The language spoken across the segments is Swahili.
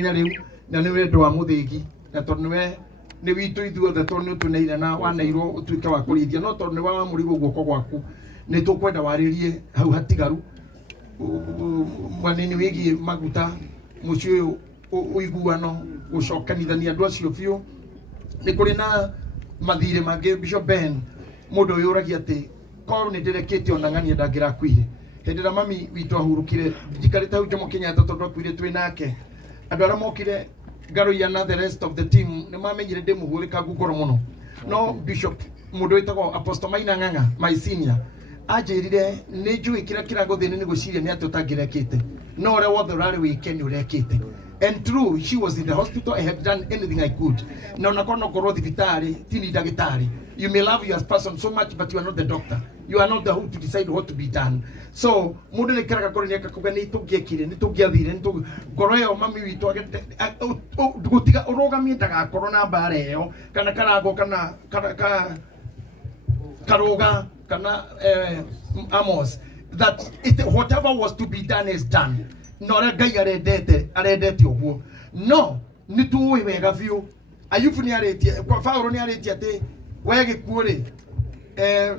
riu na ni wendo wa muthigi na tondu we ni witu ithuothe tondu tuneire na wanairwo utuike wa kurithia no tondu ni wa murigo guoko gwaku ni tukwenda waririe hau hatigaru mwanini wigi maguta mucio uiguano gucokanithania andu acio biu ni kuri na mathire mange Bishop Ben mundu uyu uragia ati ko ni ndirekete ona ng'ania ndangirakwire hindira mami witu ahurukire ndikarite hau Jomo Kenyatta tondu akwire twi nake andu ara mokire ngaro yana the rest of the team ni mamenyire ndimuhurika gukoro muno no Bishop mundu witagwo Apostle Maina Ng'ang'a my senior ajirire ni njui kira guthini ni guciria ni ati utangirekete no ore wothe rari wikeni urekete and true she was in the hospital. I have done anything I could na unakono korwo thibitari tini dagitari. You may love your person so much but you are not the doctor. You are not the who to decide what to be done. So mundu ni kiraga korwo ni akakuga ni tugiekire ni tugiathire ni tu ngoro yo mami witu agete gutiga urogamie ndaga korwo na mbare yo kana karago kana karoga kana Amos that whatever was to be done is done. No Ngai arendete uguo no ni tuwe wega biu Ayubu ni aretie kwa Paulo ni aretie ati wege kuore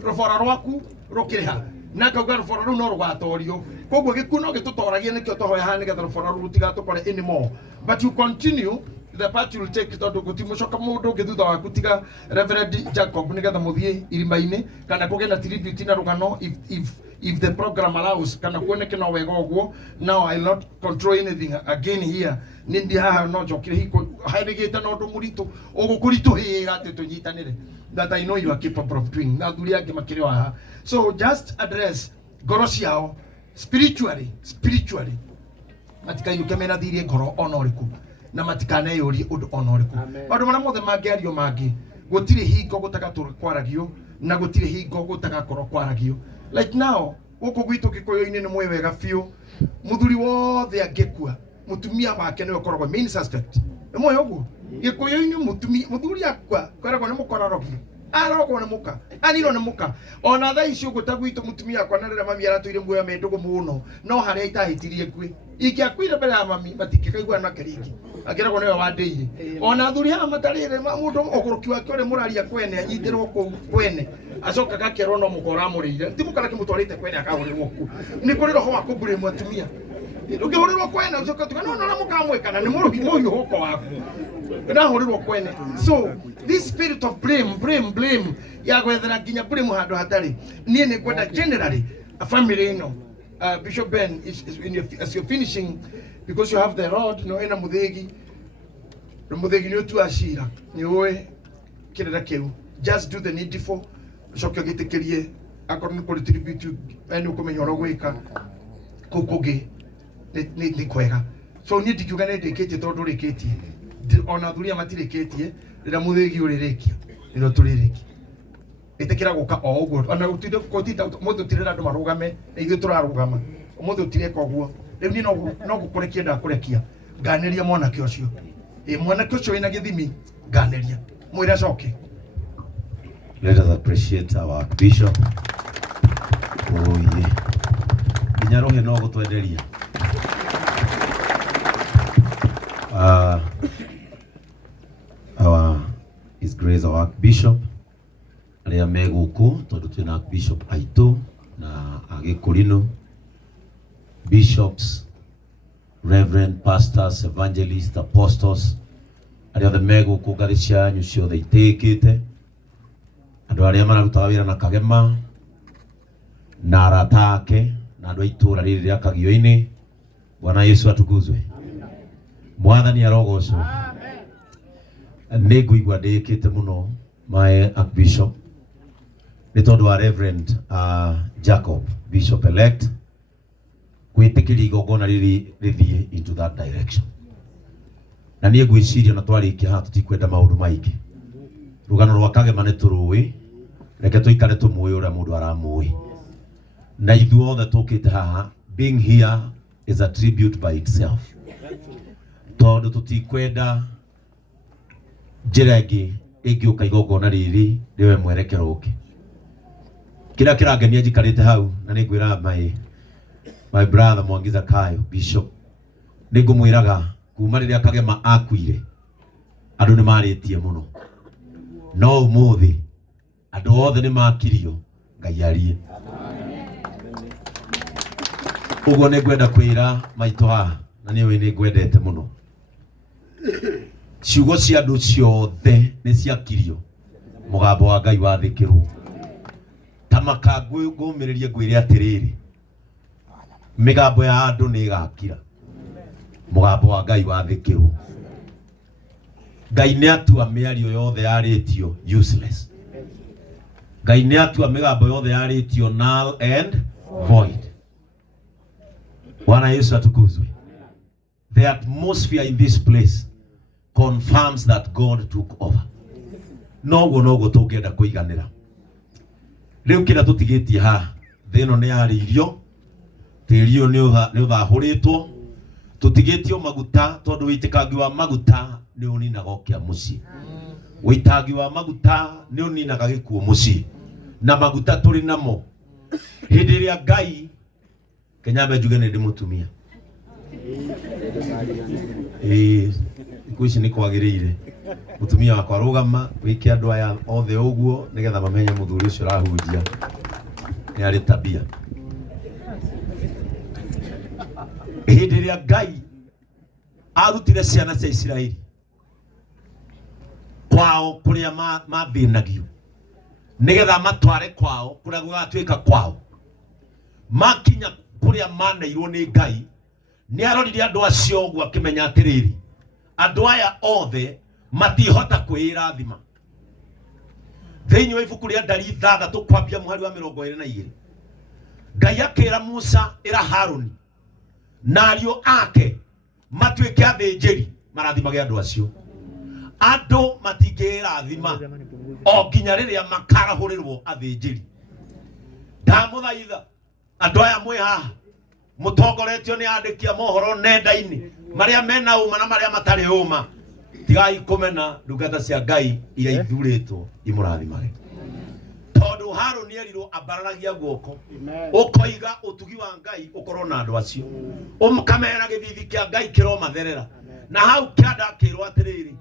rufora rwaku rukiriha na kauga rufora ru no rugatorio koguo gikuo no gitutoragie nikio tohoya ha nigetha rufora ru rutigatukore anymore but you continue the part will take tondu gutimucoka mundu ngithutha waku tiga Reverend Jacob nigetha muthie irimaine kana kugena tribute na rugano if the program allows kana kuoneke no wega uguo. Now I'll not control anything again here nindi haha no jokire hiko hairigite no ndu muritu ugukurituhira ati tunyitanire that I know you are capable of doing na thuri yake makiri haha. So just address ngoro ciao spiritually matikainuke mena thirie ngoro onoriku na matikane yuri undu onoriku andu mara mothe mangiario mangi gutire hingo gutaka kwaragio na gutire hingo gutaka koro kwaragio. Like now guku gwitu Gikuyu-ini ni mwe wega fiu muthuri wothe angekua mutumia wake niwe koragwo main suspect mwe uguo Gikuyu-ini muthuri akua koragwo ni mukororoki arogwo ni muka anino ni muka ona tha icio gutagwitu mutumia akwa na rira mami aratuire muoyo mendugo muno no haria itahitirie kwi ikiakwire mbere ya mami matikikaigua na keriki akiragwo niwe wandeire ona thuri ha matarire mundu oguruki wake uri muraria kwene anyitirwo kwene acoka gakero no mukora murire ti mukara kimutwarite kwene akahurirwo ku ni kuri roho wako bure mwatumia ukihurirwo kwene ucoka tuka no mukamwekana ni murugi moyo hoko waku na hurirwo kwene. So this spirit of blame ya gwethera ginya blame handu hatari nie ni kwenda generally a family ino Bishop Ben is as you're finishing because you have the rod no ena muthegi ni utu ashira ni oe kirera keu just do the needful shokyo gitekerie akorni contribute ene ukomenyora gwika kukugi ni kwega. So ni dikiuga ne dekete tondu reketie ona thuria matireketie rira muthegi urirekia nino turireki itekira guka o uguo ona utinde kotinda muthu tirira andu marugame ithu turarugama muthu tireka uguo riu ni no gukurekia ndakurekia nganeria mwanake ucio mwanake ucio ina githimi nganeria mwira coke. Let us appreciate our bishop. Oh yeah. Inyarohe no gutwenderia. His Grace our Bishop aria meguku tondu twina Bishop aitu na Agikurino bishops, reverend pastors, evangelists, apostles aria the meguku ngari cianyu ciothe itikite andu aria mararutaga wira na kagema na aratake na andu aitura riri ria Kagio-ini. Bwana Yesu atukuzwe. Mwathani arogocwo. Niguigua ndikite muno my Archbishop ni tondu wa Reverend Jacob Bishop elect gwitikiria igongona riri rithie into that direction na nie gwiciria na twarikia ha tutikwenda maundu maingi rugano rwa Kagema ni turuwi reke tuikare tumuwi uria mundu aramuwi na ithuothe tukite haha. Being here is a tribute by itself tondu tutikwenda njira ingi uka igongona riri riwe mwerekero uki kira kirangenia njikarite hau na ningwira my brother Mwangiza Kayo Bishop ningumwiraga kuma riria Kagema akuire andu ni maritie muno no umuthi andu othe ni makirio Ngai arie uguo ni ngwenda kwira maito ha na niwe ni ngwendete muno ciugo cia andu ciothe ni ciakirio mugambo wa Ngai wathikirwo tamaka ngumiririe ngwire atiriri migambo ya andu ni igakira mugambo wa Ngai wathikirwo Ngai ni atua miario yothe yaritio useless Ngai ni atua migambo yothe yaritio null and void. Bwana Yesu atukuzwe. The atmosphere in this place confirms that God took over. Nogo tugenda kuiganira. Riu kira tutigitie ha thino ni aririo tirio ni uthahuritwo tutigitio maguta tondu witikangi wa maguta ni uninaga okia muci witangi wa maguta ni uninaga gikuo muci na maguta turi namo hindi ria Ngai Kenyambe njuge ni ndimutumia ikuici ni kwagiriire mutumia wakwa rugama wiki andu aya othe uguo nigetha bamenye muthuri ucio rahunjia ni ari tabia hindi ria Ngai arutire ciana cia Israeli kwao kuria mathinagio nigetha matware kwao kuria gugatuika kwao makinya kuria maneirwo ni Ngai ni arorire andu acio uguo akimenya atiriri andu aya othe matihota kwirathima thiini wa ibuku ria Ndari 6 kwambia muhari wa 22 Ngai akira Musa ira Haruni na ariũ ake matuĩke athĩnjĩri marathimage andu acio andu matingĩrathima o nginya rĩrĩa makarahũrĩrwo athĩnjĩri ndamũthaitha andu aya mwĩ haha mutongoretio ni andĩki a mohoro nenda-inĩ maria mena uma na maria matarĩ uma tigai kumena ndungata cia Ngai iria ithurĩtwo imũrathimage tondu Haruni erirwo ambararagia guoko ukoiga utugi wa Ngai ukorwo na andu acio umkamera githithi kia Ngai kiromatherera na hau kianda akirwo atiriri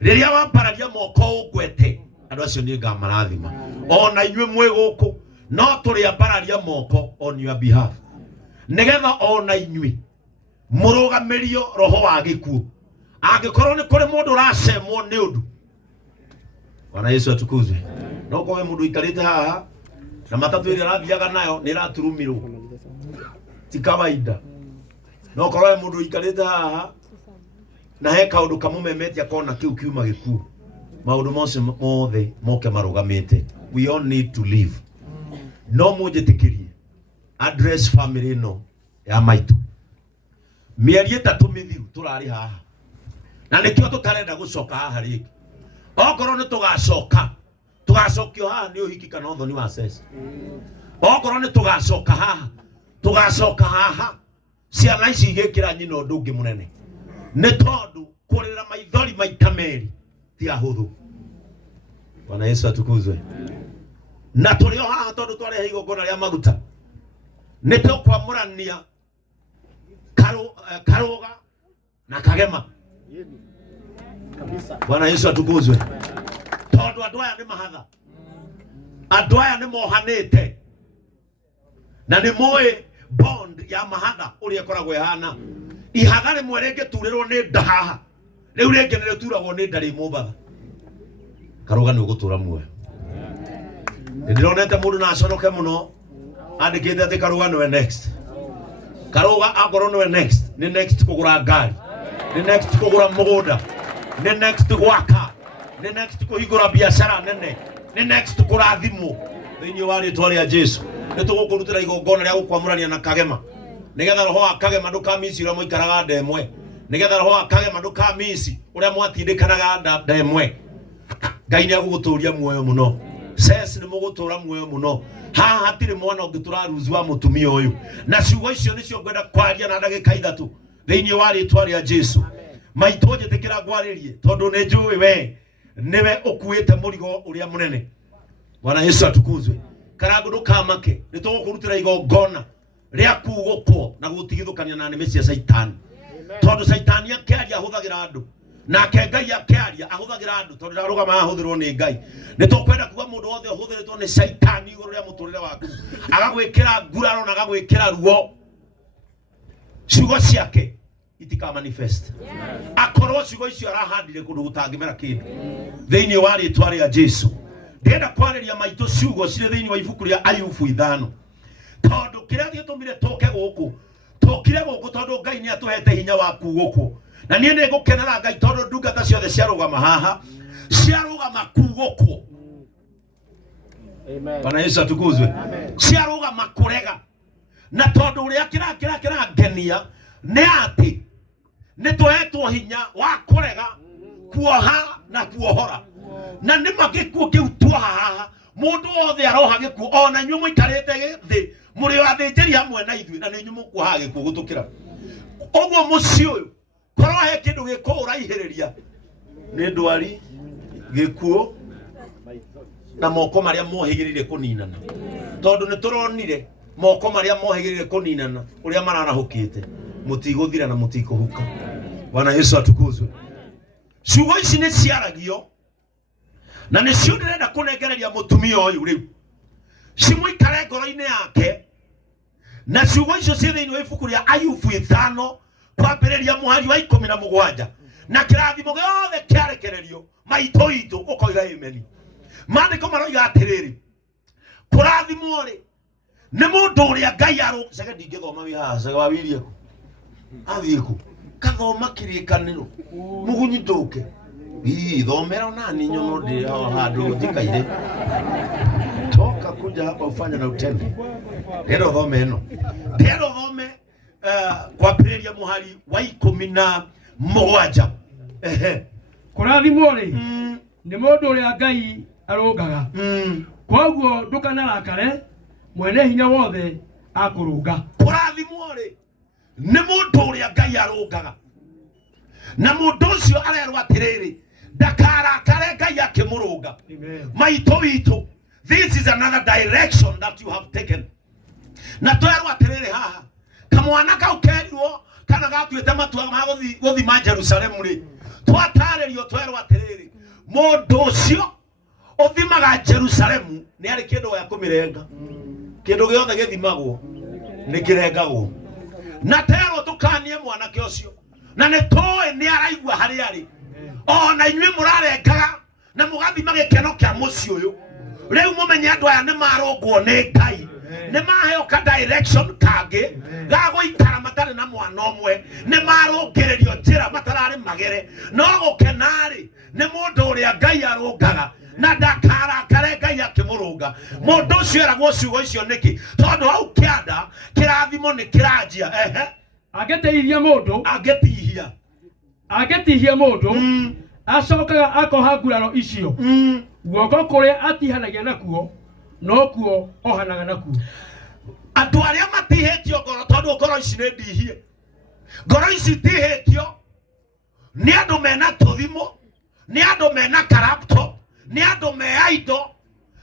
riria wambaragia moko ugwete andu acio ni ngamarathima ona inywe mwe guku no turi ambararia moko on your behalf nigetha ona inywe murugamirio roho wa gikuo angikorwo ni kuri mundu racemwo ni undu Bwana Yesu atukuzwe no kowe mundu ikarite haha na matatu iri arathiaga nayo ni raturumirwo ti kawaida no kowe mundu ikarite haha na he kaundu kamumemetia kona kiu kiuma gikuo maundu mose mothe moke marugamite we all need to live no mujetikirie address family no ya maitu mieri 3 mithiru turari haha na nikio tutarenda gucoka haha riki okorwo ni tugacokio haha ni uhiki kana uthoni wa sesa okorwo ni tugacoka haha ciana ici igikira nyina undu ungi munene ni tondu kurira maithori maita meri ti ahuthu Bwana Yesu atukuzwe na turi haha tondu twari igongona ria maguta ni tukwamurania Karuga na Kagema Bwana Yesu atukuzwe tondu andu aya ni mahatha andu aya ni mohanite na ni moe bond ya mahatha uria koragwo ihana ihatha rimwe ringiturĩrwo ni ndahaha riu ringi nirituragwo ni Ndari Mũmbatha Karuga ni ugutura muoyo ndironete mundu na aconoke muno andikite ati Karuga niwe next Karuga akorwo niwe next ni next kugura ngari ni next kugura mugunda ni next gwaka ni next kuhingura biashara nene ni next kurathimwo thiini wa ritwa ria Jesu ni tugukurutira igongona ria gukwamurania na Kagema nigetha roho wa Kagema ndukamisi uria muikaraga ndemwe nigetha roho wa Kagema ndukamisi uria mwatindikanaga ndemwe Ngai ni aguguturia muoyo muno ses ni mugutura muoyo muno haha hatiri mwana ungitura ruzi wa mutumia uyu na ciugo icio nicio ngwenda kwaria na ndagika 3 thiini wa ritwa ria Jesu maito njitikira ngwaririe tondu ni njui we niwe ukuite murigo uria munene Bwana Yesu atukuzwe karagu ndukamake nitugukurutira igongona ria kugukwo na gutigithukania na neme cia Saitani tondu Saitani akiaria ahuthagira andu nake Ngai akiaria ahuthagira andu tondu ndaruga mahuthirwo ni Ngai ni tukwenda kuga mundu wothe ahuthiritwo ni Saitani iguru ria muturire waku agagwikira nguraro na agagwikira ruo ciugo ciake itika manifest akorwo ciugo icio arahandire kundu gutangimera kindu thiini wa ritwa ria Jesu ndenda kwariria maito ciugo cire thiini wa ibuku ria Ayubu 5 tondu kiria gitumire toke guku tokire guku tondu Ngai ni atuhete hinya waku guku na nie ne gukenera Ngai tondu ndungata ciothe ciarugama haha ciarugama ku guku. Amen. Bwana Yesu atukuzwe. Ciarugama kurega na tondu uria kira ngenia ne ati ne twaetwo hinya wa kurega kuoha na kuohora na ni magikuo kiu twaha mundu othe aroha gikuo ona nyu muikarite thi muri wa thinjiri hamwe na ithui na ni nyu mukuoha gikuo gutukira ogwo muci uyu korwo he kindu gikura ihiriria ni ndwari gikuo na moko maria mohigirire kuninana tondu ni turonire moko maria mohigirire kuninana uria maranahukite mutiguthira na mutikuhuka. Bwana Yesu atukuzwe. Ciugo ici ni ciaragio na ni cio ndirenda kunengereria mutumia uyu riu cimuikare ngoro-ini yake na ciugo icio cie thiini wa ibuku ria Ayubu 5 kwambiriria muhari wa 17 na kirathimo giothe kiarekererio maito itu ukoiga amen. Maandiko maroiga atiriri kurathimwo ri ni mundu uria Ngai sege ndingithoma wi haha sege wawirie ku athiku kathoma kirikaniro mugunyi nduke thomera nani nyono ndi handu thikaire toka kuja hapa ufanye na utende ndero thome eno ndero thome kwambiriria muhari wa 17 kurathimwo ri ni mundu uria Ngai arungaga koguo ndukanarakare mwene hinya wothe akurunga. Kurathimwo ri ni mundu uria Ngai arungaga na mundu ucio arerwa atiriri ndakarakare Ngai akimurunga. Maito witu, this is another direction that you have taken. Na twerwa atiriri haha kamwana kau kerirwo kana gatuite matua ma guthima Jerusalemu ri twataririo twerwa atiriri mundu ucio uthimaga Jerusalemu ni ari kindu ya kumirenga kindu giothe githimagwo ni kirengagwo na tero tukanie mwanake ucio na ne toe ni araigwa hari ari ona inywe murarengaga na mugathima gikeno kia muci uyu riu mumenye andu aya ni marungwo ni Ngai ni maheo ka direction kage gago ikara matare na mwana omwe ni marungiririo njira matarari magere no gukenari ni mundu uria Ngai arungaga na ndakarakare Ngai akimurunga. Mundu ucio eragwo ciugo icio niki tondu au kianda kirathimo ni kiranjia agetihia mundu agetihia mundu acokaga akoha nguraro icio guoko kuria atihanagia nakuo no kuo ohanaga nakuo. Andu aria matihitio ngoro tondu ngoro ici ni ndihie ngoro ici tihitio ni andu mena tuthimo ni andu mena karapto ni andu me aido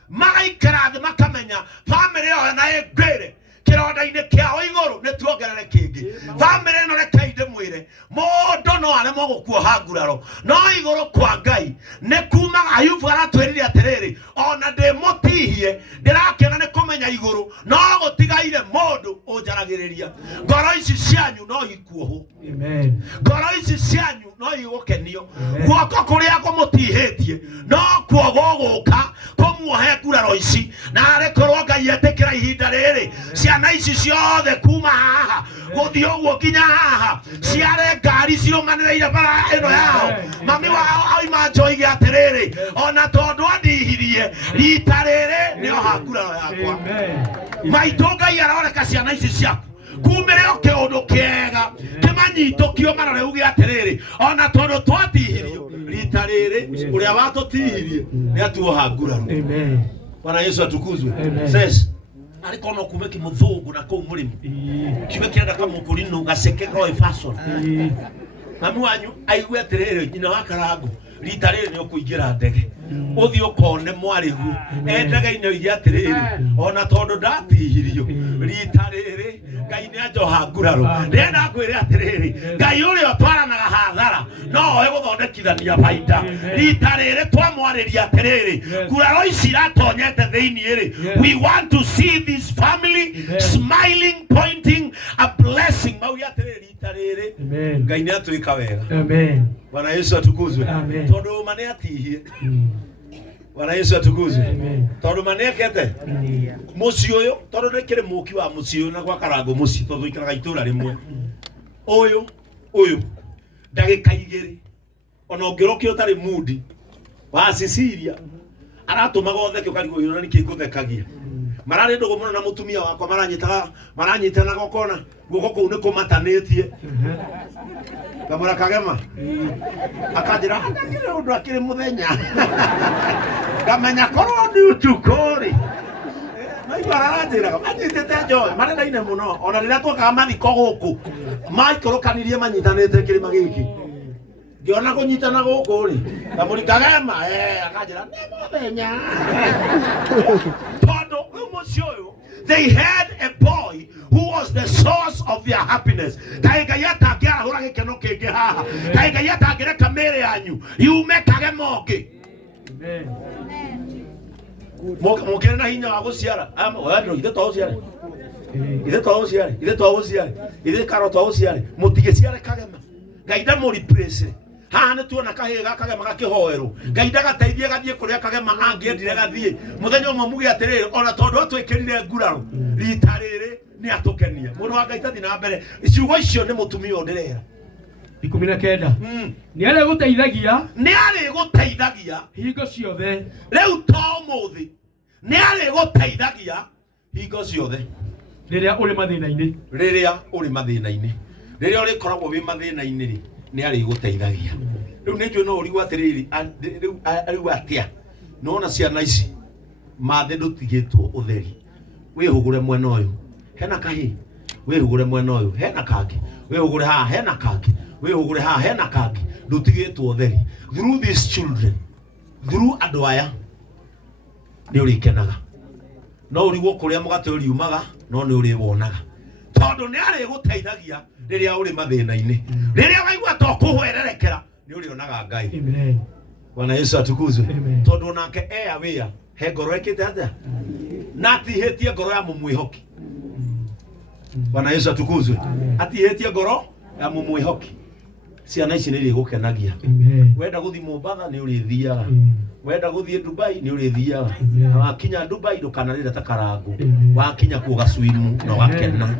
magaikara thi makamenya family yo na egwire kironda-ini kiao iguru ni tuongerere kingi family no reke inde mwire mundu no aremwo gukuoha nguraro no iguru kwa Ngai ni kuma Ayubu aratwirire atiriri ona ndimutihie ndirakena ni kumenya iguru no gutigaire mundu unjaragiriria ngoro ici cianyu no ikuohu. Amen. Ngoro ici cianyu no igukenio guoko kuria kumutihitie no kuo guguka kumuohe nguraro ici na arekorwo Ngai etikira ihinda riri ciana ici ciothe kuma haha guthii uguo nginya haha ciare ngari cirumaniriire bara ino yao mami wao aima njoige atiriri ona tondu andihirie rita riri ni oha nguraro yakwa. Maito Ngai aroreka ciana ici ciaku kumire o kiundu kiega kimanyitũkio marore uge atiriri ona tondu twatihirio rita riri uria watutihirie ni atuoha nguraro. Bwana Yesu atukuzwe. Says arikono kumeki muthungu na kuu murimi kibe kirenda kama mukurino gaceke roe fashion mami wanyu aigwe atiriri nyina wa karangu rita riri ni ukuingira ndege uthi ukone mwarigu endege ino iria atiriri ona tondu ndatihirio rita riri Ngai nĩ anjoha nguraro ndĩrenda kwĩra atĩrĩrĩ Ngai ũrĩa twaranaga hathara no oĩ gũthondekithania baita rita rĩrĩ twamwarĩria atĩrĩrĩ nguraro ici iratonyete thĩinĩ rĩ we want to see this family smiling pointing a blessing mauya atĩrĩrĩ rita rĩrĩ Ngai nĩ atwĩka wega Bwana Yesu atukuzwe tondũ mane atihie Bwana Yesu atukuzwe tondũ mane ekete mũciĩ ũyũ tondũ ndĩkĩrĩ mũki wa mũciĩ ũyũ na gwa karango mũciĩ tondũ ikaraga itũra rĩmwe ũyũ ndagĩka 2 ona ũngĩrokio ũtarĩ mudi wa Cecilia aratũmaga ũtheke ũkarigwo na nĩkĩ ngũthekagia mararĩ ndũgũ mũno na mũtumia wakwa maranyitana gokona guoko kũu nĩ kũmatanĩtie kamũra kagema akanjĩra akĩrĩ ũndũ akĩrĩ mũthenya ngamenya korwo nĩ ũtukũ rĩ Maigararanjĩraga anyitĩte njoe marenda-inĩ mũno ona rĩrĩa twokaga mathiko gũkũ maikũrũkanirie manyitanĩte kĩrĩma gĩkĩ ngĩona kũnyitana gũkũ rĩ kamũri kagema akanjĩra nĩ mũthenya tondũ mũciĩ ũyũ they had a boy who was the source of their happiness. Kaĩ Ngai atangĩarahũra gĩkeno kĩngĩ haha kaĩ Ngai atangĩreka mĩĩrĩ yanyu yume kagemoke mokere na hinya wa gũciara ithe twagũciare ithe twagũciare mũtigĩciare kagema Ngai ndamũreplace haha nĩ tuona kahĩĩ ga kagema gakĩhoerwo Ngai ndagateithie gathiĩ kũrĩa kagema angĩendire gathiĩ mũthenya ũmwe muge atĩrĩrĩ ona tondũ atwĩkĩrire nguraro rita rĩrĩ nĩ atũkenia mũndũ wa Ngai tathi na mbere ciugo icio nĩ mũtumia ndĩrera 19 nĩ arĩ gũteithagia hingo ciothe rĩu to mũthĩ nĩ arĩ gũteithagia hingo ciothe rĩrĩa ũrĩ mathĩna-inĩ rĩrĩa ũrĩkoragwo wĩ mathĩna-inĩ rĩ nĩ arĩ gũteithagia rĩu nĩ njũĩ no ũrigwo atĩrĩrĩ rĩu atĩa nona ciana ici mathe ndũtigĩtwo ũtheri wĩhũgũre mwena ũyũ hena kahĩ wĩhũgũre mwena ũyũ hena kangĩ wĩhũgũre haha hena kangĩ wĩhũgũre haha hena kangĩ ndũtigĩtwo ũtheri through these children through andũ aya nĩ ũrĩkenaga no ũrigwo kũrĩa mũgate ũriumaga no nĩ ũrĩwonaga tondũ nĩ arĩ gũteithagia rĩrĩa ũrĩ mathĩna-inĩ rĩrĩa waigua to kũhwererekera nĩ ũrĩonaga Ngai Bwana Yesu atukuzwe tondũ nake wĩa he ngoro ĩkĩte atĩa na atihĩtie ngoro ya mũmwĩhoki Bwana Yesu atukuzwe atihĩtie ngoro ya mũmwĩhoki ciana ici nĩ irĩgũkenagia wenda gũthiĩ Mombasa nĩ ũrĩthiaga wenda gũthiĩ Dubai nĩ ũrĩthiaga wakinya Dubai ndũkanarĩra ta karango wakinya kuo gacwimu na wakena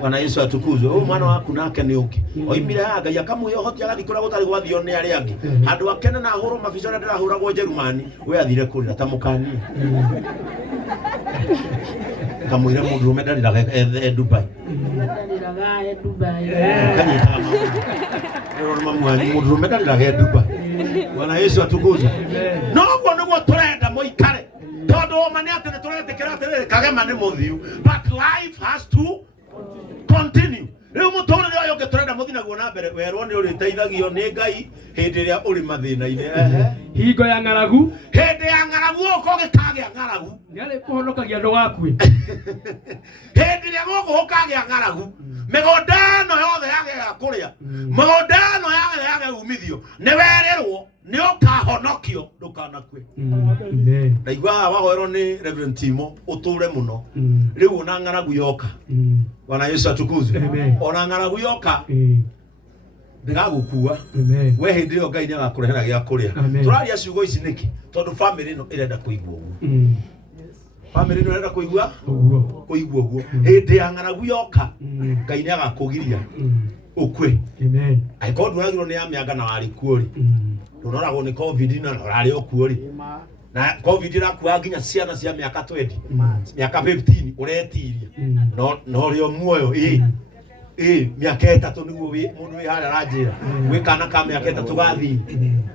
Bwana Yesu atukuzwe mwana waku nake nĩ ũngĩ oimire haha Ngai akamũhe ũhoti agathiĩ kũrĩa gũtarĩ gwathio nĩ arĩa angĩ handũ akena na ahũrwo mabica ũrĩa ndĩrahũragwo Jerumani we athire kũrĩra ta mũkania kamũire mũndũrũme ndarĩraga Dubai kanyitaga mũndũrũme ndarĩraga Dubai Bwana Yesu atukuzwe no ũguo nĩguo tũrenda mũikare tondũ ma nĩ atĩ nĩ tũretĩkĩra atĩrĩrĩ kagema nĩ mũthiu but life has to continue rĩu mũtũrĩre ũyũ ũngĩ tũrenda mũthiĩ naguo na mbere werwo nĩ ũrĩteithagio nĩ Ngai hĩndĩ ĩrĩa ũrĩ mathĩna-inĩ hingo ya ng'aragu hĩndĩ ya ng'aragu ũko gĩkagĩa ng'aragu nĩ arĩ kũhonokagia ndũgakue hĩndĩ ĩrĩa gũkũ gũkagĩa ng'aragu mĩgũnda ĩno yothe yagĩa kũrĩa mĩgũnda ĩno yagĩa umithio nĩ werĩrwo nĩ ũkahonokio ndũkanakue ndaigua wahoerwo nĩ Reverend Timo ũtũre mũno rĩu ona ng'aragu yoka Bwana Yesu atukuzwe ona ng'aragu yoka ndĩgagũkua we hĩndĩ ĩyo Ngai nĩ agakũrehera gĩa kũrĩa tũraria ciugo ici nĩkĩ tondũ family ĩno ĩrenda kũigua ũguo family ĩno ĩrenda kũigua ũguo hĩndĩ ya ng'aragu yoka Ngai nĩ agakũgiria ũkue angĩkorwo ndũragirwo nĩ ya mĩanga na warĩ kuo rĩ ndũnoragwo nĩ COVID na ũrarĩ o kuo rĩ na COVID ĩrakua nginya ciana cia mĩaka 20 mĩaka 15 ũretiria no rĩo muoyo mĩaka 3 nĩguo mũndũ wĩ harĩa aranjĩra gwĩ kana ka mĩaka 3 gathiĩ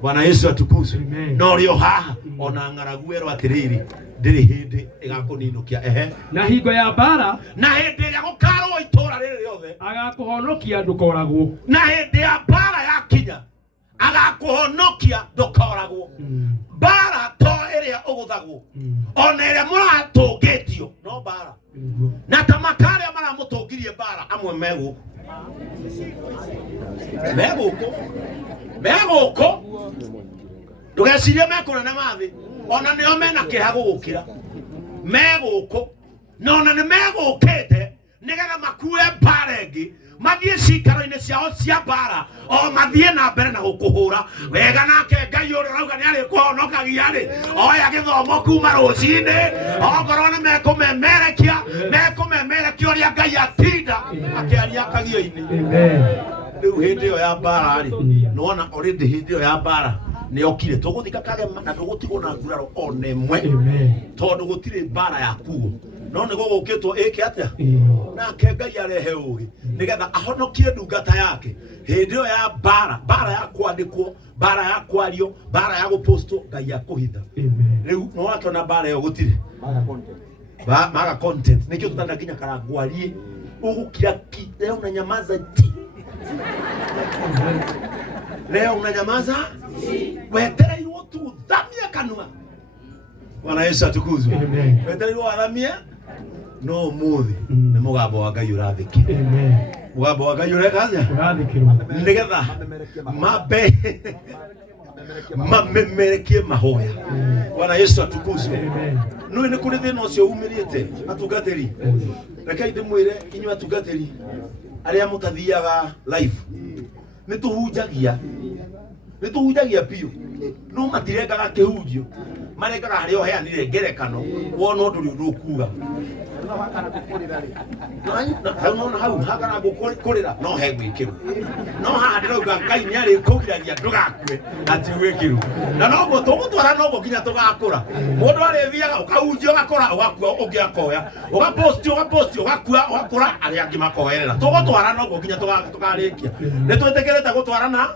Bwana Yesu atukuzwe no rĩo haha ona ng'aragu erwo atĩrĩrĩ ndĩrĩ hĩndĩ ĩgakũninũkia na hingo ya mbara na hĩndĩ ĩrĩa gũkarwo itũra rĩrĩ rĩothe agakũhonokia ndũkoragwo na hĩndĩ ya mbara yakinya agakũhonokia ndũkoragwo mbara to ĩrĩa ũgũthagwo ona ĩrĩa mũratũngĩtio no mbara na tamakare amara mutongirie bara amwe mego ndugecirie mekuna na mathi ona nio mena kiha gugukira mego nona nĩ megũkĩte nĩgetha makue mbara ĩngĩ mathiĩ cikaro-inĩ ciao cia mbara o mathiĩ na mbere na gũkũhũra wega. Nake Ngai ũrĩa ũrauga nĩ arĩkũhonokagia-rĩ, oya gĩthomo kuma rũcinĩ, okorwo nĩ mekũmemerekia ũrĩa Ngai atinda akĩaria kagio-inĩ. Rĩu hĩndĩ ĩyo ya mbara-rĩ, nĩwona already hĩndĩ ĩyo ya mbara nĩokire tũgũthika Kagema na ndũgũtigwo na nguraro ona ĩmwe tondũ gũtirĩ mbara ya kuo, no nĩ gũgũkĩtwo ĩke atĩa nake Ngai arehe ũgĩ nĩgetha ahonokie ndungata yake hĩndĩ ĩyo ya mbara ya kwandĩkwo, mbara ya kwario, mbara ya gũpostwo, Ngai akũhitha. Rĩu no wakĩona mbara ĩyo gũtirĩ maga content, nĩkĩo tũtanda nginya karangwarie ũgũkira ki leo unanyamaza ti leo unanyamaza wetereirwo tu thamia kanua. Bwana Yesu atukuzwe. Wetereirwo athamie no muthi nĩ mũgambo wa Ngai ũrathikire. Mũgambo wa Ngai ũrathikirwo nĩgetha mamemerekie mahoya. Bwana Yesu atukuzwe. Nũĩ nĩ kũrĩ thĩna ũcio umĩrĩte atungatĩri. Rekei ndĩmwĩre inyuĩ atungatĩri arĩa mũtathiaga live, nĩ tũhunjagia biũ no matirengaga kĩhunjio, marengaga harĩa ũheanire ngerekano wona ũndũ ũrĩa ũkuga. Nona hau hagana gũkũrĩra no he gwĩkĩrwo, no haha ndĩrauga Ngai nĩ arĩkũgiragia ndũgakue atĩ gwĩkĩrwo, na noguo tũgũtwara noguo nginya tũgakũra. Mũndũ arĩthiaga ũkahunjia ũgakora ũgakua, ũngĩ akoya, ũgaposti ũgakua ũgakũra, arĩa angĩ makoerera. Tũgũtwara noguo nginya tũkarĩkia. Nĩ twĩtĩkĩrĩte gũtwarana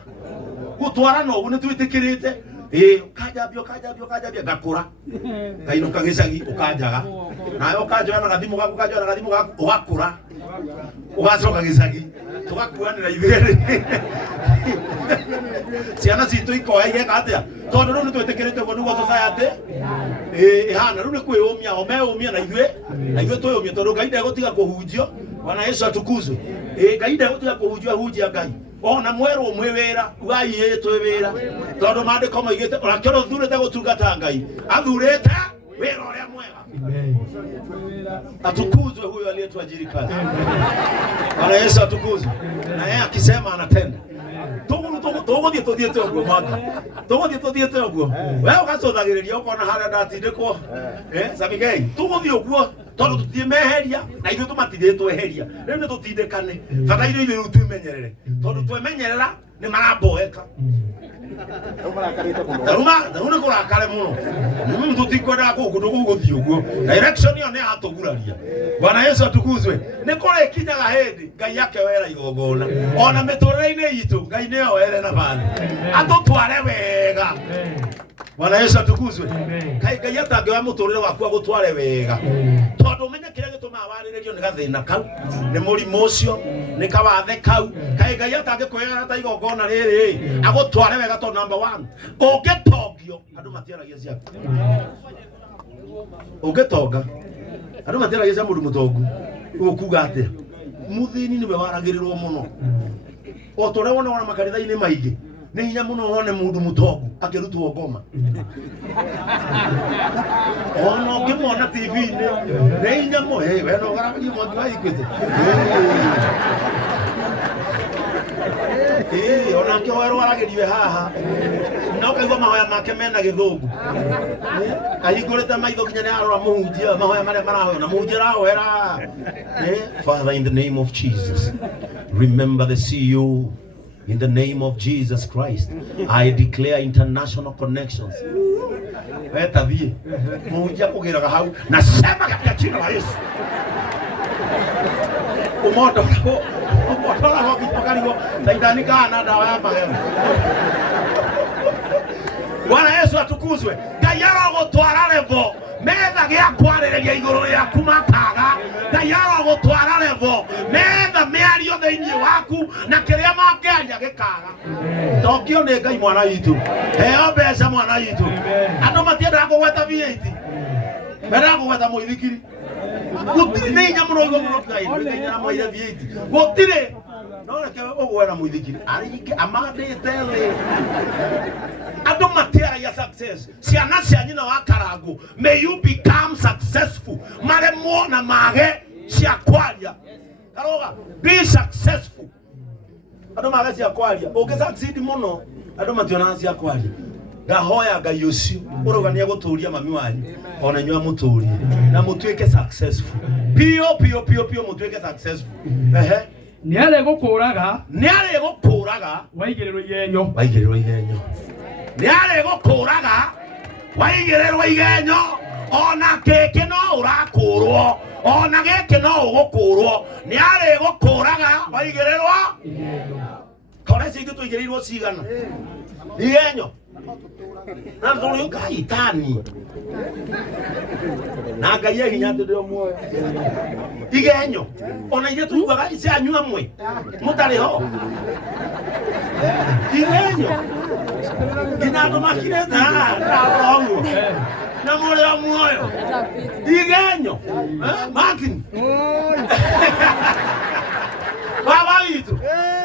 ũguo, nĩ twĩtĩkĩrĩte ukajambia ngakũra, ngainuka gĩcagi ũkanjaga, nawe ũkanjoya na gathimũ gaku, ũgakũra ũgacoka gĩcagi, tũgakuanĩra ithuerĩ. Ciana citũ ikoya igeka atĩa tondũ rĩu nĩ twĩtĩkĩrĩte ũguo nĩguo society ĩhana. Rĩu nĩ kwĩyũmia o meyũmia na ithuĩ twĩyũmia tondũ Ngai ndegũtiga kũhunjio. Bwana Yesu atukuzwe. Ngai ndegũtiga kũhunjio, ahunjia Ngai ona mwerwo mwĩ wĩra ugai twĩ wĩra tondũ maandĩko maigĩte ũrakĩona ũthurĩte gũtungata Ngai, athurĩte wĩra ũrĩa mwega. Atukuzwe huyo aliyetuajiri kazi. Bwana Yesu atukuzwe. Na yeye akisema anatenda. Tũgũthiĩte ũguo mwaka, tũgũthiĩte ũguo. Wewe ũgacothagĩrĩria ũkona harĩa ndatindĩkwo Samigei, tũgũthiĩ ũguo tondũ tũtimeheria na ithuĩ tũmatithĩtwo eheria. Rĩu nĩ tũtindĩkane, bataire ithuĩ rĩu twĩmenyerere tondũ twemenyerera nĩ maramboeka. Rĩu nĩ kũrakare mũno, tũtikwendaga kũndũ gũgũthiĩ ũguo, direction ĩyo nĩ yatũguraria. Bwana Yesu atukuzwe. Nĩ kũrĩkinyaga hĩndĩ Ngai akewera igongona, ona mĩtũrĩre-inĩ itũ Ngai nĩyo were na bathi atũtware wega. Bwana Yesu atukuzwe. Ngai atangĩoya mũtũrĩre waku agũtware wega tondũ ũmenye kĩrĩa gĩtũmaga warĩrĩrio nĩ gathĩna kau, nĩ mũrimũ ũcio, nĩ kawathe kau. Ngai atangĩkwĩra ta igongona rĩrĩ agũtware wega tondũ number 1 ũngĩtongio andũ matiaragia ciaku. Ũngĩtonga andũ matiaragia cia mũndũ mũtongu ũkuga atĩa mũthĩni nĩwe waragĩrĩrwo mũno. O tũrĩa wona makanitha-inĩ maingĩ nĩ hinya mũno wone mũndũ mũtongu akĩrutwo ngoma, ona ũngĩmwona TV-inĩ nĩ hinya mũno. We no ũgaragaria mwangi wa Equity onake werwo aragĩriwe haha no kaigua mahoya make mena gĩthũngũ, ahingũrĩte maitho nginya nĩ arora mũhunjia mahoya marĩa marahoya na mũhunjia arahoera. Father, in the name of Jesus, remember the CEO. In the name of Jesus Christ, I declare international connections. Wetabie mũhunjia kũgĩraga hau nasema katika jina la Yesu umoto wako kipokaligo taidanika na dawa ya magema. Bwana Yesu atukuzwe. Ngai arogũtwara level metha gĩa kwarĩrĩria igũrũ rĩaku makaga. Ngai arogũtwara level metha mĩario thĩinĩ waku na kĩrĩa mangĩaria gĩkaga. Tokio nĩ Ngai mwana witũ, heo mbeca mwana witũ. Andũ matiendaga kũgweta VAT, mendaga kũgweta mũithikiri. gutire nä inya må no igå må no kaina maire thiäti gutire no reke ũgwera mũithikiri arĩngĩ amandĩte thĩ andũ matiaragia success ciana cia nyina wa Karangu may you become successful maremwo na mage cia kwaria karoga be successful andũ mage cia kwaria ũngĩ succeed mũno andũ mationa cia kwaria ndahoya Ngai ũcio ũroga nĩ agũtũria mami wanyu ona inyuĩ mũtũrie na mũtuĩke successful pio mũtuĩke successful nĩ arĩgũkũraga waigĩrĩrwo igenyo nĩ arĩgũkũraga waigĩrĩrwo igenyo ona gĩkĩ no ũrakũrwo ona gĩkĩ no ũgũkũrwo nĩ arĩgũkũraga waigĩrĩrwo kora icio ingĩ tũigĩrĩirwo cigana igenyo na tũrĩ kaitani na Ngai hinya atĩ ndĩ muoyo igenyo ona ithuĩ tuugaga cianyu amwe mũtarĩ ho igenyo nginya andũ makirĩte ũguo na mũrĩ o muoyo igenyo Martin baba witũ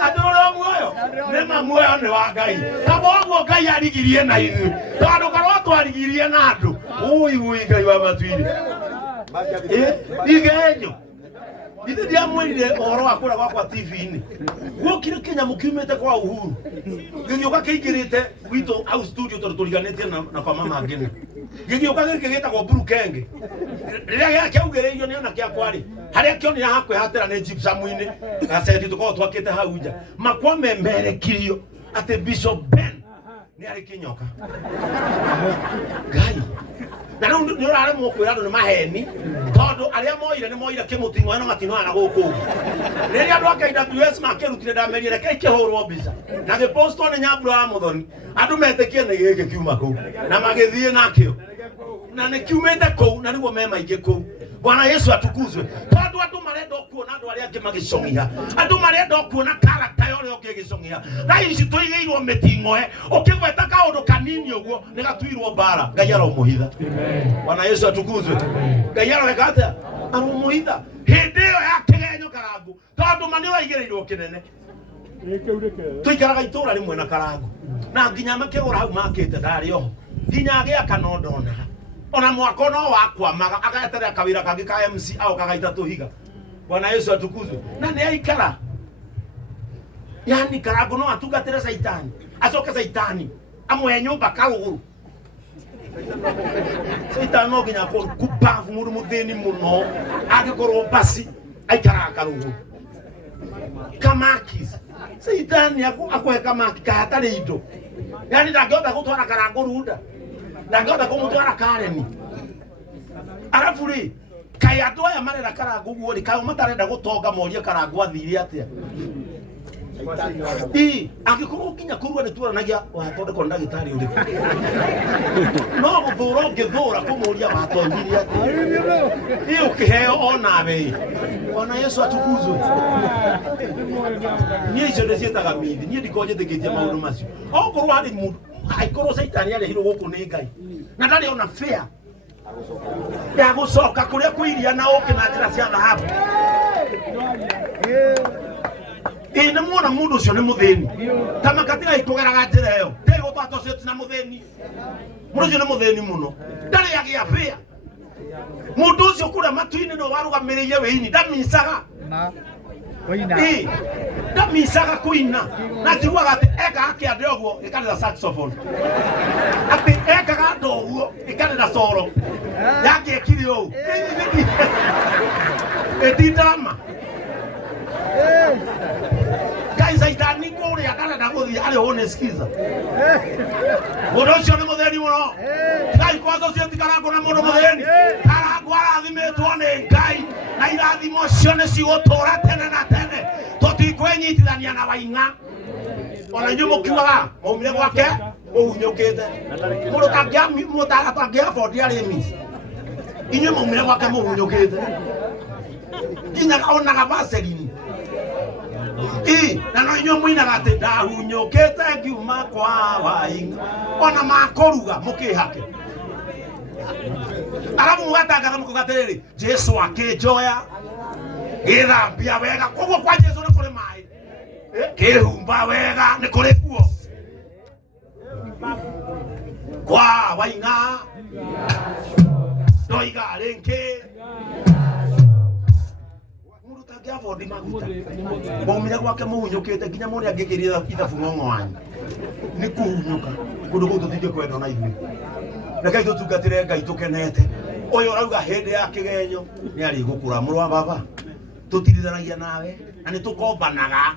andũ ũrĩ o muoyo nĩma muoyo nĩ wa Ngai kaba ũguo Ngai arigirie na ithuĩ tondũ korwo twarigirie na andũ ũi Ngai wa matuire igenyo ithe ndiamwĩrire ũhoro wa kũra gwakwa TV-inĩ guokire Kenya mũkiumĩte kwa Uhuru gĩgĩũka kĩingĩrĩte gwitũ au studio tondũ tũriganĩtie na kwa mama ngene gĩgĩũka gĩkĩ gĩtagwo Burukenge rĩrĩa gĩakiaugĩrĩirio nĩ anake akwa rĩ harĩa kĩonire hakwĩhatĩra nĩ gypsum-inĩ gacendi tũkorwo twakĩte hau nja makwa memerekirio atĩ Bishop Ben nĩ arĩ kĩnyoka Ngai na rĩu nĩ ũraremwo kwĩra andũ nĩ maheni tondũ arĩa moire nĩ moire kĩmũting'o ĩno matinoana gũkũ rĩrĩa andũ a KWS makĩrutire ndamerire rekei kĩhũrwo mbica na gĩpostwo nĩ Nyambura wa Mũthoni andũ metĩkie nĩ gĩkĩ kiuma kũu na magĩthiĩ nakĩo na nĩ kiumĩte kũu na nĩguo me maingĩ kũu Bwana Yesu atukuzwe tondũ andũ marenda kuona andũ arĩa angĩ magĩcong'ia andũ marenda kuona karakta ya ũrĩa ũngĩ gĩcong'ia na ici tũigĩirwo mĩting'oe ũkĩgweta kaũndũ kanini ũguo nĩ gatuirwo mbara Ngai aromũhitha Bwana Yesu atukuzwe Ngai aroweka atĩa aromũhitha hĩndĩ ĩyo ya kĩgenyo Karangu tondũ mani waigĩrĩirwo kĩnene tũikaraga itũũra rĩmwe na Karangu na nginya makĩgũra hau makĩte ndarĩ oho nginya agĩaka no ndonaga ona mwako no wakwamaga agaeterera kawira kangi ka MC au kagaita tũhiga Bwana Yesu atukuzwe na nĩ aikara yani Karangu no atungatĩre Saitani acoke Saitani amwe nyũmba Karũgũrũ Saitani no nginya kubavu mũndũ mũthĩni mũno angĩkorwo basi aikara Karũgũrũ kamakis Saitani akwe kamaki kahatarĩ indo yani ndangĩhota gũtwara Karangu runda ndangĩhota kũmũtwara Kareni arabu rĩ kaĩ andũ aya marera Karangu guo rĩ kaĩ matarenda gũtonga morie Karangu athire atĩa angĩkorwo nginya kũrua nĩ tuaranagia wathondekwo nĩ ndagĩtarĩ ũrĩkũ no gũthũra ũngĩthũra kũmũria watongire atĩa ũkĩheo onawe Bwana Yesu atukuzwe niĩ icio ndĩciĩtaga mithi niĩ ndikorwo njĩtĩkĩtie maũndũ macio okorwo harĩ mũndũ aikorwo Saitani arehirwo gũkũ nĩ Ngai na ndarĩ ona fair ya gũcoka kũrĩa kwĩiria na ũkĩ na njĩra cia thahabu nĩ muona mũndũ ũcio nĩ mũthĩni ta makatiga ikũgeraga njĩra ĩyo ndĩgũ twatũcio ti na mũthĩni mũndũ ũcio nĩ mũthĩni mũno ndarĩ agĩa fair mũndũ ũcio kũrĩa matu-inĩ no warũgamĩrĩire wĩini ndamicaga ndamicaga kũina na njiguaga atĩ ekaga kĩande ũguo ĩkanĩra saxophone atĩ ekaga ndo ũguo ĩkanĩra coro yangĩekire ũũ ĩtindama Ngai Saitani kũrĩa ndarenda gũthiĩ arĩ ho nĩskiza mũndũ ũcio nĩ mũthĩni mũno Ngai kwazo cio ti Karangu na mũndũ mũthĩni Karangu arathimĩtwo nĩ Ngai na irathimo cio nĩ cigũtũũra tene na tene tũtikwĩnyitithania na waing'a ona inyuĩ mũkiugaga maumire gwake mũhunyũkĩte mũndũ atangĩabondi arĩmi inyuĩ maumire gwake mũhunyũkĩte nginya onaga vaseline na no inyuĩ mũinaga atĩ ndahunyũkĩte ngiuma kwa waing'a ona makũruga mũkĩhake Alafu mugatangatha mukugatiriri Jesu akinjoya githambia wega koguo kwa Jesu ni kuri mai kihumba wega ni kuri kuo kwa wainga ndoiga ringi mundu tangiavodi maguta maumira gwake muhunyukite nginya muri angikiria ithabu ng'ong'wanyu ni kuhunyuka kundu guu tutingi kwenda na ithuĩ reke tutungatire Ngai tukenete uyu urauga hindi ya kigenyo ni ari gukura mũrũ wa baba tutirithanagia nawe na ni tukombanaga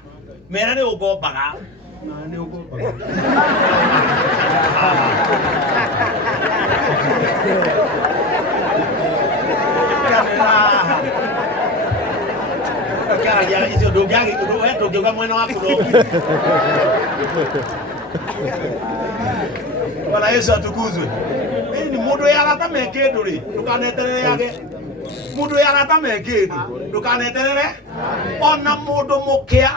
mera ni ugombaga na ni ugombaga ya hizo dogiagi wewe dogiga mwana wako dogi Bwana Yesu atukuzwe. Ni mundu yarata mekindu ri ndukaneterere yage mundu yarata mekindu ndukaneterere ona mundu mukia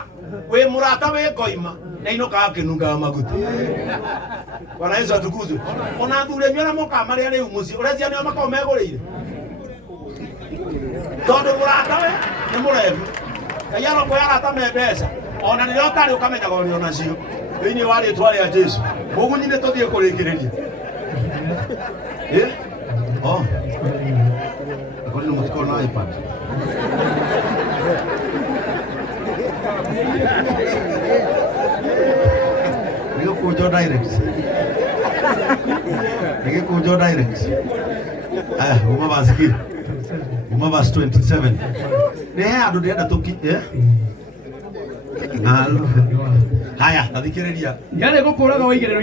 we murata we koima na inoka kinunga maguta Bwana Yesu atukuzwe. Ona thure nyona moka maria ri umuci urezia ni makao megurire tondu murata we ni murevu yaro ko yarata mebesa ona ni otari ukamenya gori ona cio thini wa ritwa ria Jesu ugunyine tuthie kurikiriria akoni mutiko na iPad Niko kujo direct uma basiki uma bas 27 ne andu ndienda tuki haya tathikiriria yale gukuraga waigiriro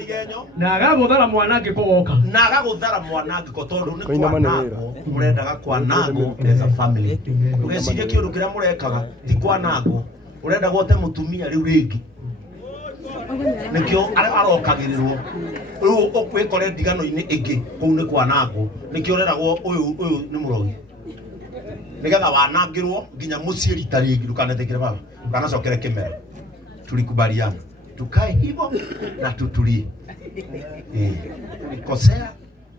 igenyo na agaguthara mwanangiko woka na agaguthara mwanangiko tondu ni kwanango murendaga kwanango as a family ugeciria kiundu kiria murekaga ti kwanango urenda gwote mutumia riu ringi nikio arokagirirwo riu ukwikore ndigano-ini ingi kuu ni kwanango nikio ureragwo uyu ni murogi nigetha wanangirwo nginya muciĩ rita ringi ndukanetekere baba ndukanacokere kimera tulikubaliana tukae hivyo na tutulie kosea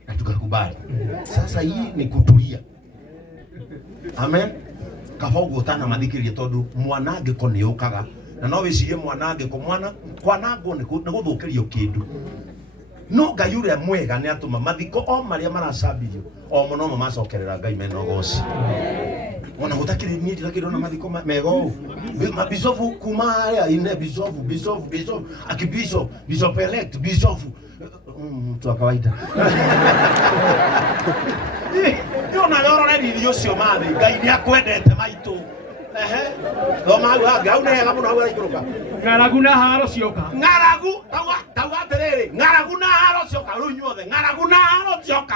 na tukakubali sasa hii ni kutulia amen kaba uguo utanamathikiria tondu mwanangiko ni ukaga na no wicirie mwanangiko kwanangwo ni guthukirio kindu no Ngai uria mwega ni atuma mathiko o maria maracabirio o muno macokerera Ngai mena ugoci ona gutakiri ni ndirakindo na mathiko mega u bisofu kumaya ine bisofu akibisho bishop elect bisofu mtu wa kawaida yona yoro na ndio cio mathi Ngai ni akwendete maitu thoma au nega muno au ikuruka ng'aragu na haro cioka ng'aragu tawa terere ng'aragu na haro cioka runyuothe ng'aragu na haro cioka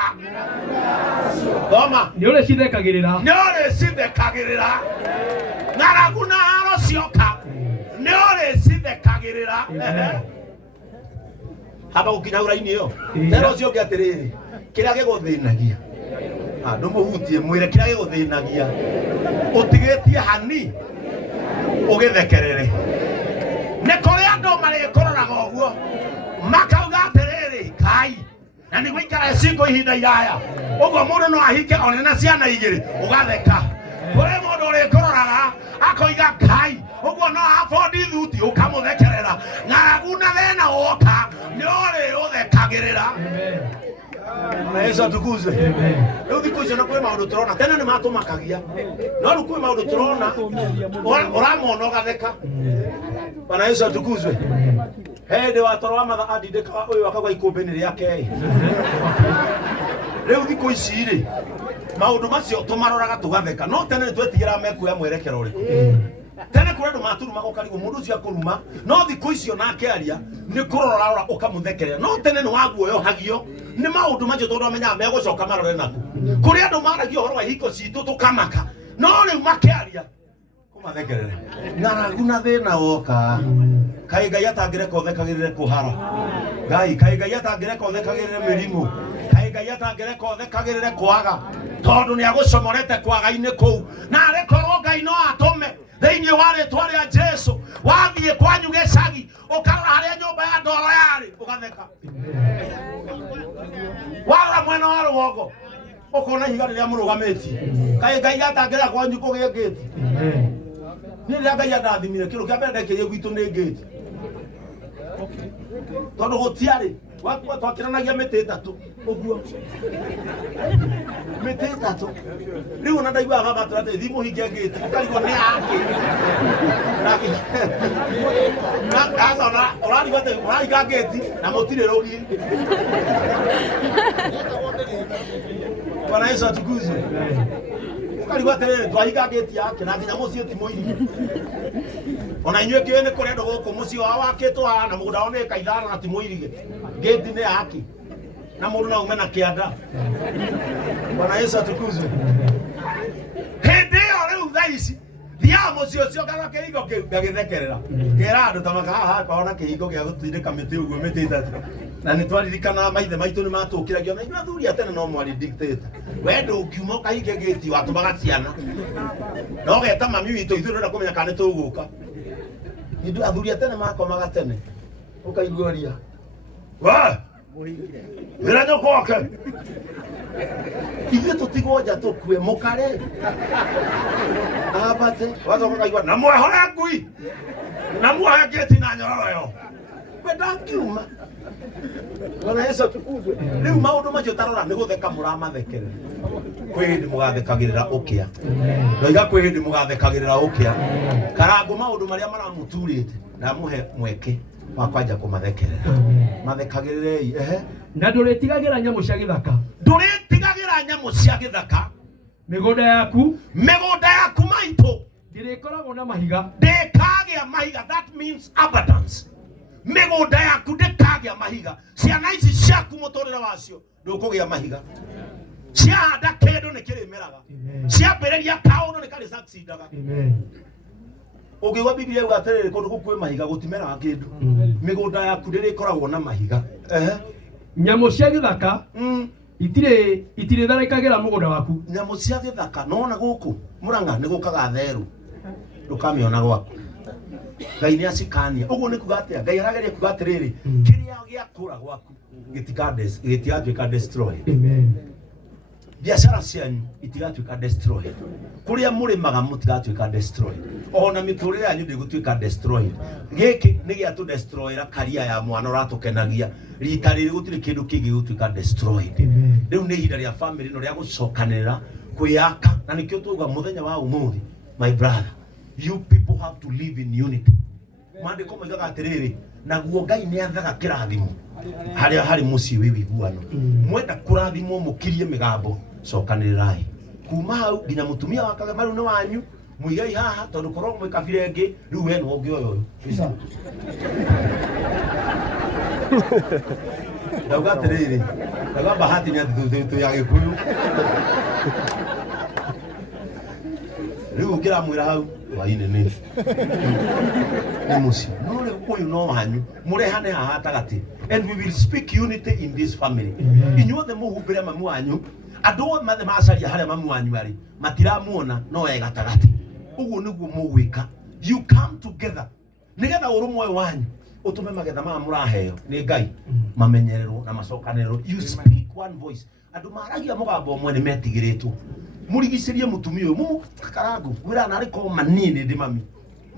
thoma ni uri cithekagirira ng'aragu na haro cioka ni uri cithekagirira haba gukinya uraini yo tero cio ngi atiriri kiria giguthinagia andu muhutie mwire kiria giguthinagia utigitie hani ugithekerere ni kuri andu marikororaga uguo makauga atiriri Kai na ni gwikara cingo ihinda iraya uguo mundu no ahike one na ciana igiri ugatheka kuri mundu urikororaga akoiga Kai uguo no afodi thuti ukamuthekerera ng'aragu na thina woka ni uri uthekagirira Yesu atukuzwe. Leo thikũ icio na kwĩ maũndũ turona tena nĩ matũmakagia no rĩu kwĩ maũndũ turona ũramona ũgatheka. Bwana Yesu atukuzwe. Hĩndĩ watoro wa matha andindĩka ũyũ akauga ikũmbĩ-inĩ rĩake rĩu thikũ ici rĩ maũndũ macio tũmaroraga tũgatheka no tene nĩ twetigĩraga mekuoya mwerekero ũrĩkũ tene kũrĩ andũ maturumaga ũkarigwo mũndũ ũcio akũruma no thikũ icio nake aria nĩ kũrorarora ũkamuthekerera no tene nĩ waguoyohagio nĩ maũndũ macio tondũ amenyaga megũcoka marore naku kũrĩ andũ maragia ũhoro wa ihiko citũ tũkamaka no rĩu makĩaria kũmathekerera ng'aragu na thĩna woka Kaĩ Ngai atangĩreka ũthekagĩrĩre kũhara Kaĩ Ngai atangĩreka ũthekagĩrĩre mĩrimũ Kaĩ Ngai atangĩreka ũthekagĩrĩre kwaga tondũ nĩ agũcomorete kwaga-inĩ kũu na arĩkorwo Ngai no atũme thĩinĩ wa rĩtwa rĩa Jesu wathiĩ kwanyu gĩcagi ũkarora harĩa nyũmba ya ndoro yarĩ ũgatheka wala mwena wa rũgongo ũkona ihiga rĩrĩa mũrũgamĩtie kaĩ Ngai gatangĩra kwanyu kũgĩe gate nĩ rĩrĩa Ngai andathimire kĩrũ kĩa mbere ndekĩrie gwitũ nĩ gate tondũ gũtiarĩ twakĩranagia mĩtĩ ĩtatũ ũguo mĩtĩ ĩtatũ rĩu ona ndaiguaga baba atĩ thiĩ mũhinge gate ũkarigwo nĩ yake na ũrarigwo atĩ ũrahinga gate na mũtirĩ rũgi Bwana Yesu atukuzwe ũkarigwo atĩrĩrĩ twahinga gate yake na nginya mũciĩ ti mũirige ona inyuĩ kĩoĩ nĩ kũrĩa andũ gũkũ mũciĩ wao wakĩtwo haha na mũgũnda wao nĩ ĩka ithano na ti mũirige gate nĩ yake na mũndũ no ume na kĩanda Bwana Yesu atukuzwe hĩndĩ ĩyo rĩu thaa ici thiaga mũciĩ ũcio ngana kĩhingo kĩu ngagĩthekerera ngera andũ ta makaga hakwa na kĩhingo gĩa gũtindĩka mĩtĩ ũguo mĩtĩ ĩtatũ na nĩ twaririkana maithe maitũ nĩ matũkĩragio na inyuĩ athuri a tene no mwarĩ dictator we ndũngiuma ũkahinge gate watũmaga ciana na ũgeta mami witũ ithuĩ ndĩrenda kũmenya kana nĩ tũgũka nĩ athuri a tene makomaga tene ũkaiguoria we wĩra nyoko wake ithuĩ tũtigwo nja tũkue mũkare abate wacoka kaigua na mwehore ngui na muohe gate na nyororo yo we ndangiuma Bwana Yesu atukuzwe rĩu maũndũ macio tarora nĩ gũtheka mũramathekerera kwĩ hĩndĩ mũgathekagĩrĩra ũkĩa ndoiga kwĩ hĩndĩ mũgathekagĩrĩra ũkĩa karango maũndũ marĩa maramũturĩte na mũhe mweke wa kwanja kũmathekerera mathekagĩrĩrei na ndũrĩtigagĩra nyamũ cia gĩthaka ndũrĩtigagĩra nyamũ cia gĩthaka mĩgũnda yaku maitũ ndĩrĩkoragwo na mahiga ndĩkagĩa mahiga that means abundance mĩgũnda yaku ndĩkagĩa mahiga ciana ici ciaku mũtũrĩre wacio ndũkũgĩa mahiga ciahanda kĩndũ nĩ kĩrĩmeraga ciambĩrĩria kaũndũ nĩ karĩ succeedaga ũngĩgwa Biblia yuga atĩrĩrĩ kũndũ gũkuĩ mahiga gũtimeraga kĩndũ mĩgũnda yaku ndĩrĩkoragwo na mahiga nyamũ cia gĩthaka itirĩ tharĩkagĩra mũgũnda waku nyamũ cia gĩthaka nona gũkũ Mũrang'a nĩ gũkaga therũ ndũkamĩona gwaku Ngai nĩ acikania ũguo nĩ kuga atĩa Ngai arageria kuga atĩrĩrĩ kĩrĩa gĩakũra gwaku gĩtigatuĩka destroyed biacara cianyu itigatuĩka destroyed kũrĩa mũrĩmaga mũtigatuĩka destroyed ona mĩtũrĩre yanyu ndĩgũtuĩka destroyed gĩkĩ nĩ gĩatũ destroyera karia ya mwana ũratũkenagia rita rĩrĩ gũtirĩ kĩndũ kĩngĩ gũtuĩka destroyed rĩu nĩ ihinda rĩa family no rĩa gũcokanĩrĩra kwĩyaka na nĩkĩo tuuga mũthenya wa ũmũthĩ my brother you people have to live in unity maandĩko moigaga atĩrĩrĩ naguo Ngai nĩ athaga kĩrathimo harĩa harĩ mũciĩ wĩ wĩiguano mwenda kũrathimwo mũkirie mĩgambo cokanĩrĩrai kuma hau nginya mũtumia wa kagema rĩu nĩ wanyu mũigai haha tondũ korwo mwĩ kabira ĩngĩ rĩu we nĩwe ũngĩoya ũyũ ndauga atĩrĩrĩ ndauga Bahati nĩ atĩ ya Gĩkũyũ rĩu ũngĩramwĩra hau hwainĩ nĩ mũciĩ no rĩu ũyũ no wanyu mũrehane haha gatagatĩ and we will speak unity in this family inyuothe mũhumbĩre mami wanyu andũ othe macaria harĩa mami wanyu arĩ matiramuona no e gatagatĩ ũguo nĩguo mũgwĩka you come together nĩgetha ũrũmwe wanyu ũtũme magetha maya mũraheo nĩ Ngai mamenyererwo na macokanĩrĩrwo you speak one voice andũ maragia mũgambo ũmwe nĩ metigĩrĩtwo mũrigicĩrie mũtumia ũyũ mũkarangu wĩra narĩ ko manini ndĩ mami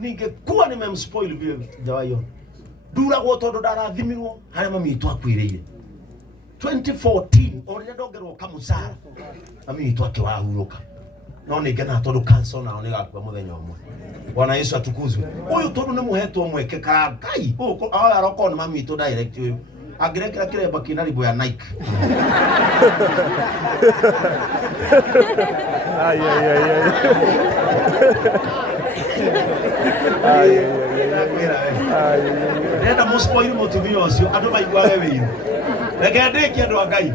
ningĩkuwa nĩ memspoil vile jawayo nduragwo tondũ ndarathimirwo harĩa mami witũ akuĩrĩire 2014 orĩrĩa ndongerwo kamũcara mami witũ akĩwahurũka no nĩ ngenaga tondũ cancer nao nĩ gakua mũthenya ũmwe Bwana Yesu atukuzwe ũyũ tondũ nĩ mũhetwo mweke karangai ũyũ arokorwo nĩ mami witũ direct ũyũ angĩrekera kĩremba kĩna ribũ ya Nike nenda mũspoil mũtumia ũcio andũ maiguage wĩiru reke ndĩkie andũ a Ngai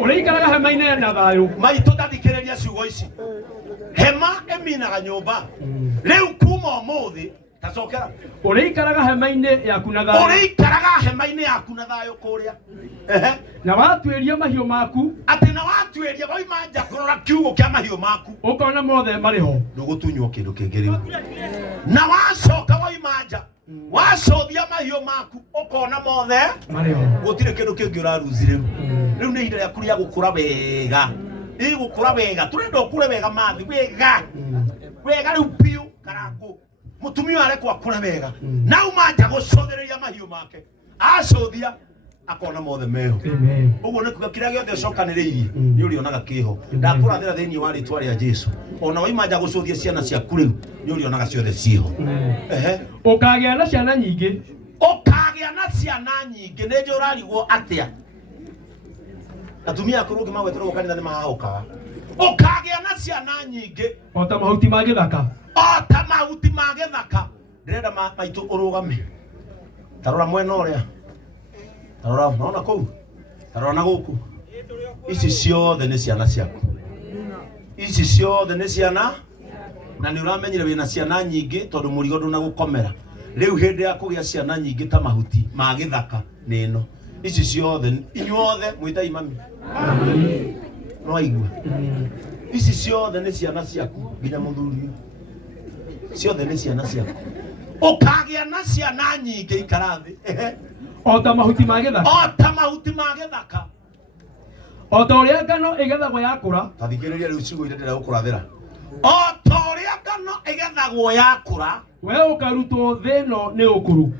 ũrĩikaraga hema-inĩ na thayũ maitũ ndathikĩrĩria ciugo ici hema ĩminaga nyũmba rĩu kuma ũmũthĩ tacokera ũrĩikaraga hema-inĩ yaku na thayũ ũrĩikaraga hema-inĩ yaku na thayũ kũrĩa na watuĩria mahiũ maku atĩ na watuĩria wauma nja kũrora kiugo kĩa mahiũ maku ũkona mothe marĩ ho ndũgũtunywo kĩndũ kĩngĩ rĩu na wacoka wauma nja wacothia mahiũ maku ũkona mothe marĩ ho gũtirĩ kĩndũ kĩngĩ ũraruzi rĩu riu ni ihinda rĩaku rĩa gũkũra wega gũkũra wega turenda ũkũre wega mathi wega wega rĩu piũ karangu mũtumia arekwo akũre wega na umanja gũcothereria mahiũ make acothia akona mothe meho ũguo nĩ kuga kĩrĩa gĩothe ũcokanĩrĩirie nĩ ũrĩonaga kĩho ndakũrathĩra thĩinĩ wa rĩtwa rĩa Jesũ ona waimanja gũcothia ciana ciaku rĩu nĩ ũrĩonaga ciothe ciho ũkagĩa na ciana nyingĩ nĩ njũ ũrarigwo atĩa atumia akũrũ ngĩmagweterwo kanitha nĩ mahaũkaga ũkagĩa na ciana nyingĩ o ta mahuti ma gĩthaka ndĩrenda maitũ ũrũgame tarora mwena ũrĩa tarora naona kũu tarora na gũkũ ici ciothe nĩ ciana ciaku ici ciothe nĩ ciana na nĩ ũramenyire wĩna ciana nyingĩ tondũ mũrigo ndũnagũkomera rĩu hĩndĩ ya kũgĩa ciana nyingĩ ta mahuti ma gĩthaka nĩ ĩno ici ciothe inyuothe mwĩtai mami no aigua ici ciothe nĩ ciana ciaku nginya mũthuri ciothe nĩ ciana ciaku ũkagĩa na ciana nyingĩ ikara thĩ o ta mahuti ma gĩthaka o ta ũrĩa ngano ĩgethagwo yakũra tathikĩrĩria rĩu ciugo irĩa ndĩregũkũrathĩra o ta ũrĩa ngano ĩgethagwo yakũra we ũkarutwo thĩ ĩno nĩ ũkũrũ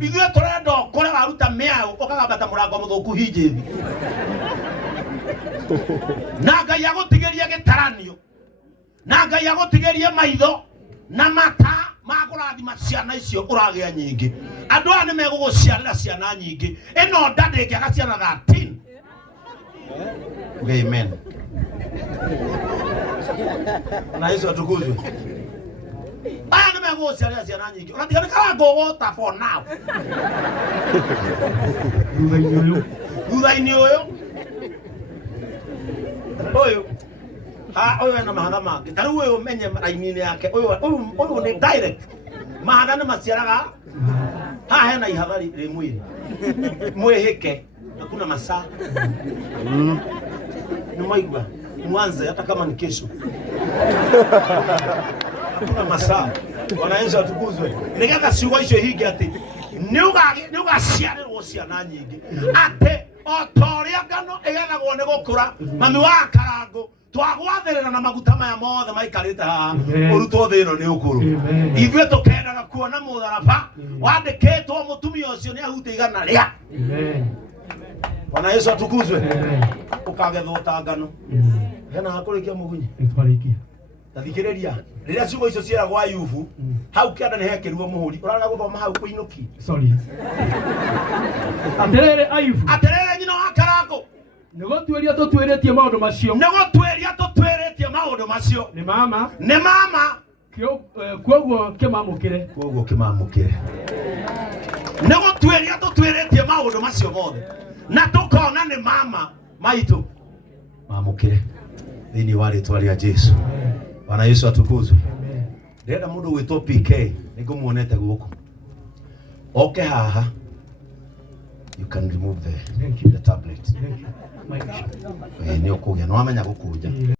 ithuĩ tũrenda ũkũre waruta mĩaũ ũkagambata mũrango mũthũku hinjĩthi na Ngai agũtigĩrie gĩtaranio na Ngai agũtigĩrie maitho na mata ma kũrathima ciana icio ũragĩa nyingĩ andũ aya nĩ megũgũciarĩra ciana nyingĩ ĩno nda ndĩngĩaga ciana 13 amen na Yesu atukuzwe aya nĩ megũgũciarĩra ciana nyingĩ ũgatiga nĩ karango wota for now thutha-inĩ ũyũ ũyũ ena mahatha mangĩ ta rĩu ũyũ menye raini-inĩ yake ũyũ nĩ direct mahatha nĩ maciaraga haha hena ihatha rĩ mwĩrĩ mwĩhĩke hakuna masaa nĩ maigua mwanze hata kama ni kesho hakuna masaa Bwana Yesu atukuzwe nĩgetha ciugo icio hinge atĩ nĩ ũgaciarĩrwo ciana nyingĩ atĩ o ta ũrĩa ngano ĩgethagwo nĩ gũkũra mami wa karango twagwathĩrĩra na maguta maya mothe maikarĩte haha ũrutwo thĩ ĩno nĩ ũkũrũ ithuĩ tũkendaga kuona mũtharaba wandĩkĩtwo mũtumia ũcio nĩ ahutia igana rĩa Bwana Yesu atukuzwe ũkagethwo ta ngano hena hakũrĩkia mũgunyi tathikĩrĩria rĩrĩa ciugo icio ciaragwo Ayubu hau kĩanda nĩ hekĩrirwo mũhũri ũraga gũthoma hau kũinũki atĩrĩrĩ nyina wa karango nĩ gũtuĩria tũtuĩrĩtie maũndũ macio nĩ mama kwoguo kĩmamũkĩre nĩ gũtuĩria tũtuĩrĩtie maũndũ macio mothe na tũkona nĩ mama maitũ mamũkĩre thĩinĩ wa rĩtwa rĩa Jesũ Bwana Yesu atukuzwe ndĩrenda mũndũ gwĩtwo PK nĩ ngũmuonete gũkũ oke haha you can remove the tablet nĩ ũkũgĩa nĩ wamenya gũkũnja